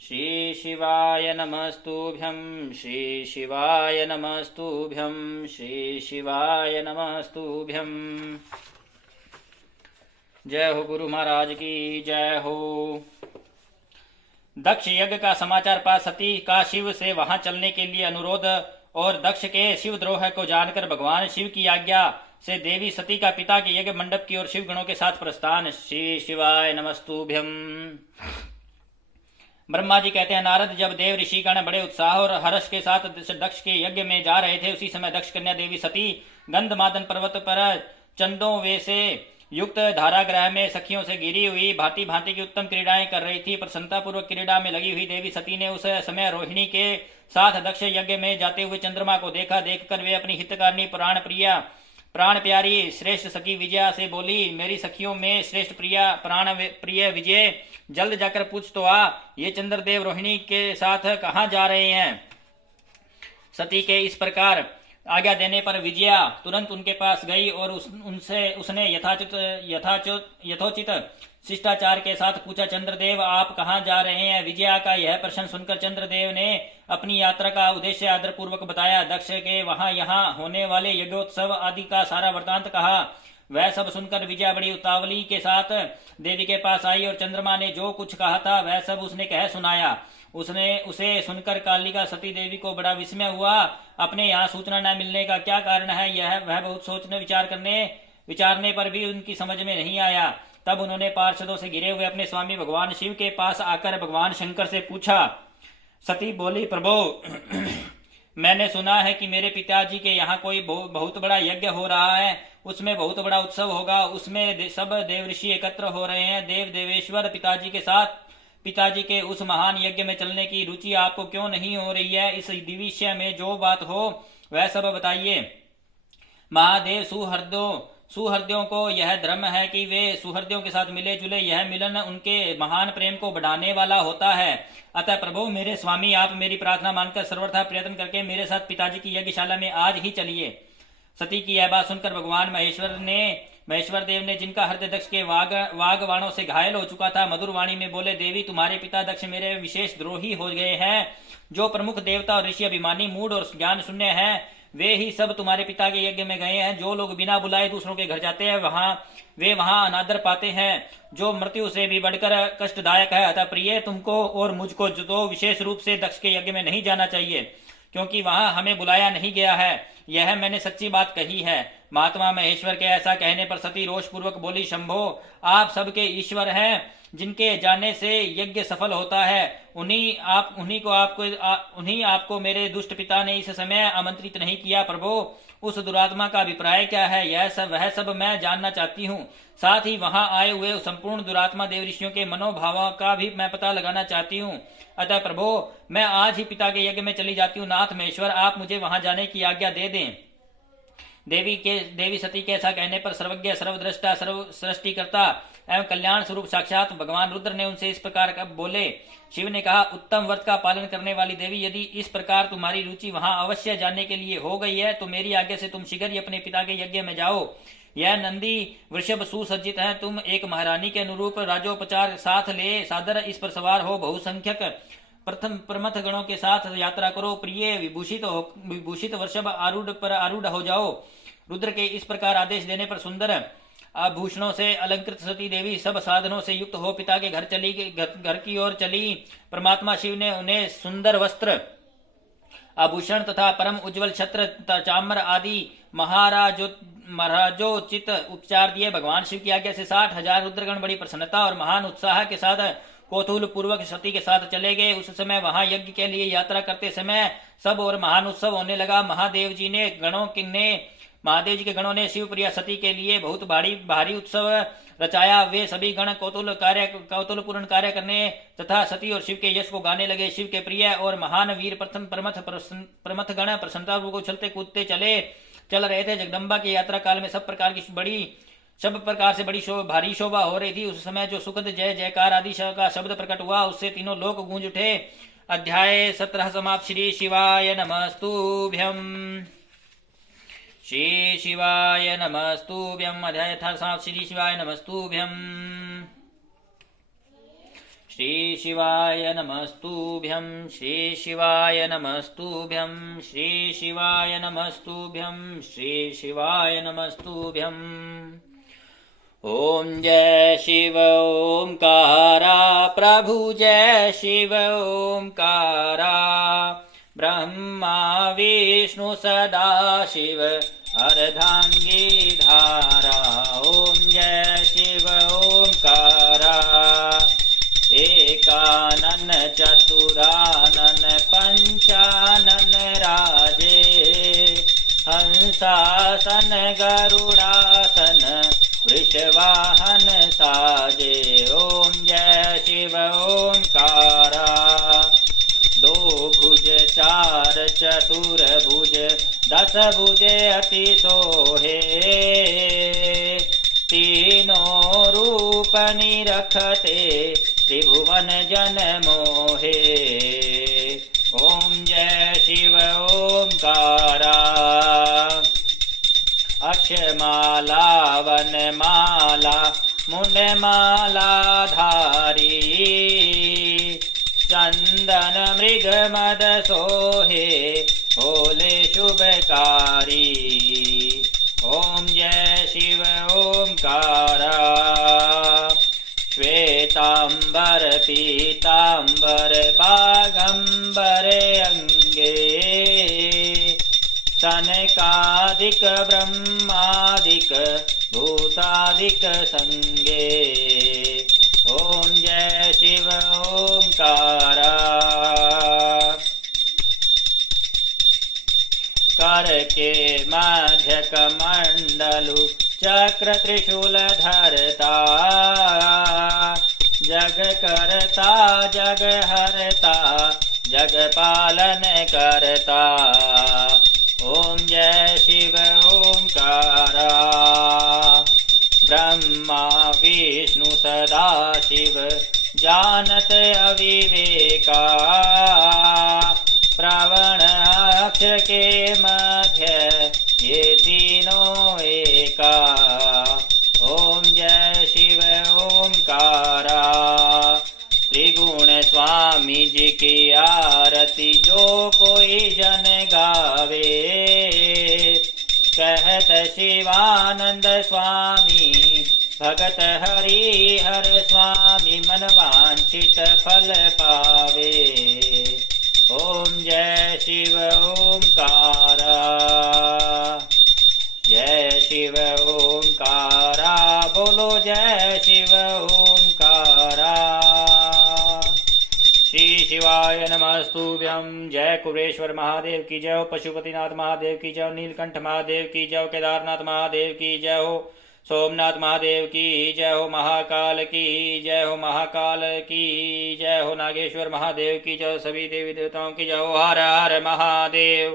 श्री शिवाय नमस्तुभ्यं श्री शिवाय नमस्तुभ्यं श्री शिवाय नमस्तुभ्यं। जय हो गुरु महाराज की जय हो। दक्ष यज्ञ का समाचार पा सती का शिव से वहां चलने के लिए अनुरोध और दक्ष के शिवद्रोह को जानकर भगवान शिव की आज्ञा से देवी सती का पिता के यज्ञ मंडप की ओर शिव गणों के साथ प्रस्थान। श्री शिवाय नमस्तुभ्यं। ब्रह्मा जी कहते हैं, नारद जब देव ऋषिगण बड़े उत्साह और हर्ष के साथ दक्ष के यज्ञ में जा रहे थे, उसी समय दक्ष कन्या देवी सती गंधमादन पर्वत पर चंदों वे से युक्त धाराग्रह में सखियों से घिरी हुई भांति भांति की उत्तम क्रीड़ाएं कर रही थी। प्रसन्नता पूर्वक क्रीड़ा में लगी हुई देवी सती ने उस समय रोहिणी के साथ दक्ष यज्ञ में जाते हुए चंद्रमा को देखा। देखकर वे अपनी हितकारिणी प्राण प्यारी श्रेष्ठ सखी विजया से बोली, मेरी सखियों में श्रेष्ठ प्रिया प्राण प्रिय विजय, जल्द जाकर पूछ तो आ, ये चंद्रदेव रोहिणी के साथ कहाँ जा रहे हैं। सती के इस प्रकार आज्ञा देने पर विजया तुरंत उनके पास गई और उसने यथोचित शिष्टाचार के साथ पूछा, चंद्रदेव आप कहाँ जा रहे हैं। विजया का यह प्रश्न सुनकर चंद्रदेव ने अपनी यात्रा का उद्देश्य आदरपूर्वक बताया। दक्ष के वहां यहाँ होने वाले यज्ञोत्सव आदि का सारा वृतांत कहा। वह सब सुनकर विजया बड़ी उतावली के साथ देवी के पास आई और चंद्रमा ने जो कुछ कहा था वह सब उसने कह सुनाया। उसे सुनकर कालिका सती देवी को बड़ा विस्मय हुआ। अपने यहाँ सूचना न मिलने का क्या कारण है, यह वह बहुत सोचने विचारने पर भी उनकी समझ में नहीं आया। तब उन्होंने पार्षदों से घिरे हुए अपने स्वामी भगवान शिव के पास आकर भगवान शंकर से पूछा। सती बोली, प्रभु मैंने सुना है कि मेरे पिताजी के यहाँ कोई बहुत बड़ा यज्ञ हो रहा है, उसमें बहुत बड़ा उत्सव होगा, उसमें सब देव ऋषि एकत्र हो रहे हैं। देव देवेश्वर पिताजी के उस महान यज्ञ में चलने की रुचि आपको क्यों नहीं हो रही है। इस विषय में जो बात हो वह सब बताइए। महादेव सुहृदयों को यह धर्म है कि वे सुहृदयों के साथ मिले जुले, यह मिलन उनके महान प्रेम को बढ़ाने वाला होता है। अतः प्रभु मेरे स्वामी, आप मेरी प्रार्थना मानकर सर्वथा प्रयत्न करके मेरे साथ पिताजी की यज्ञशाला में आज ही चलिए। सती की यह बात सुनकर भगवान महेश्वर देव ने, जिनका हृदय दक्ष के वाग बाणों से घायल हो चुका था, मधुर वाणी में बोले, देवी तुम्हारे पिता दक्ष मेरे विशेष द्रोही हो गए हैं। जो प्रमुख देवता और ऋषि अभिमानी, मूढ़ और ज्ञान शून्य हैं, वे ही सब तुम्हारे पिता के यज्ञ में गए हैं। जो लोग बिना बुलाए दूसरों के घर जाते हैं वे वहां अनादर पाते हैं, जो मृत्यु से भी बढ़कर कष्टदायक है। अतः प्रिय, तुमको और मुझको तो विशेष रूप से दक्ष के यज्ञ में नहीं जाना चाहिए, क्योंकि वहां हमें बुलाया नहीं गया है। यह मैंने सच्ची बात कही है। महात्मा महेश्वर के ऐसा कहने पर सती रोष पूर्वक बोली, शंभो आप सबके ईश्वर हैं, जिनके जाने से यज्ञ सफल होता है। उन्हीं आपको मेरे दुष्ट पिता ने इस समय आमंत्रित नहीं किया। प्रभु उस दुरात्मा का अभिप्राय क्या है, वह सब मैं जानना चाहती हूँ। साथ ही वहां आए हुए संपूर्ण दुरात्मा देव ऋषियों के मनोभाव का भी मैं पता लगाना चाहती हूँ। अतः प्रभु मैं आज ही पिता के यज्ञ में चली जाती हूँ। नाथ महेश्वर आप मुझे वहां जाने की आज्ञा दे दें। देवी सती के ऐसा कहने पर सर्वज्ञ, सर्वद्रष्टा, सर्व सृष्टिकर्ता एवं कल्याण स्वरूप साक्षात भगवान रुद्र ने उनसे इस प्रकार बोले। शिव ने कहा, उत्तम व्रत का पालन करने वाली देवी, यदि इस प्रकार तुम्हारी रुचि वहां अवश्य जानने के लिए हो गई है तो मेरी आज्ञा से तुम शीघ्र ही अपने पिता के यज्ञ में जाओ। यह नंदी वृषभ सुसज्जित है, तुम एक महारानी के अनुरूप राजोपचार साथ ले सादर इस पर सवार हो बहुसंख्यक प्रमथ गणों के साथ यात्रा करो। प्रिय विभूषित वृषभ आरूढ़ हो जाओ। रुद्र के इस प्रकार आदेश देने पर सुंदर आभूषणों से अलंकृत सती देवी सब साधनों से युक्त हो पिता के घर की ओर चली। परमात्मा शिव ने उन्हें सुंदर वस्त्र, आभूषण तथा परम उज्जवल छत्र, चाम्र आदि महाराजोचित उपचार दिए। भगवान शिव की आज्ञा से 60,000 रुद्रगण बड़ी प्रसन्नता और महान उत्साह के साथ कौतूहल पूर्वक सती के साथ चले गए। उस समय वहां यज्ञ के लिए यात्रा करते समय सब और महान उत्सव होने लगा। महादेव जी के गणों ने शिव प्रिया सती के लिए बहुत भारी उत्सव रचाया। वे सभी गण कौतूहलपूर्ण कार्य करने तथा सती और शिव के यश को गाने लगे। शिव के प्रिय और महान वीर प्रमथ गण प्रसन्नता को चलते कूदते चल रहे थे। जगदम्बा की यात्रा काल में सब प्रकार से बड़ी भारी शोभा हो रही थी। उस समय जो सुखद जय जयकार आदि का शब्द प्रकट हुआ, उससे तीनों लोक गूंज उठे। अध्याय 17 समाप्त। श्री शिवाय नमस्तुभ्यम्। श्री शिवाय नमस्तुभ्यम्। अध्याय 18 समाप्त। श्री शिवाय नमस्तुभ्यम्। श्री शिवाय नमस्तुभ्यं श्री शिवाय नमस्तुभ्यं श्री शिवाय नमस्तुभ्यं श्री शिवाय नमस्तुभ्यं। ओम जय शिव ओंकारा प्रभु जय शिव ओंकारा ब्रह्मा विष्णु सदा शिव अर्धांगी धारा। ओम जय शिव ओंकारा एकानन चतुरानन पंचानन राजे हंसासन गरुड़ासन वृषवाहन साजे। ओम जय शिव ओंकारा दो भुज चार चतुर भुज दस भुज अति सोहे तीनों रूप निरखते त्रिभुवन जन मोहे। ओम जय शिव ओंकारा अक्षमाला वनमाला मुंडमाला धारी चंदन मृग मद सोहे भोले शुभकारी। ओम जय शिव ओंकारा श्वेतांबर पीतांबर बाघंबर अंगे सनकादिक ब्रह्मादिक भूतादिक संगे। ओम जय शिव ओंकारा कर के मध्य कमंडलु चक्र त्रिशूल धरता जग करता जग हरता जग पालन करता। ओम जय शिव ओंकारा ब्रह्मा विष्णु सदा शिव जानत अविवेका प्रवण अक्षर के मध्य ये तीनों एका। ओम जय शिव ओंकारा त्रिगुण स्वामी जी की आरती जो कोई जन गावे कहत शिवानंद स्वामी भगत हरि हर स्वामी मन वांछित फल पावे। ओम जय शिव ओंकारा जय शिव ओंकारा बोलो जय शिव ओंकारा। श्री शिवाय नमस्तुभ्यं। जय कुबेरेश्वर महादेव की जय हो, पशुपतिनाथ महादेव की जय हो, नीलकंठ महादेव की जय हो, केदारनाथ महादेव की जय हो, सोमनाथ महादेव की जय हो, महाकाल की जय हो, महाकाल की जय हो, नागेश्वर महादेव की जय हो, सभी देवी देवताओं की जय हो। हर हर महादेव।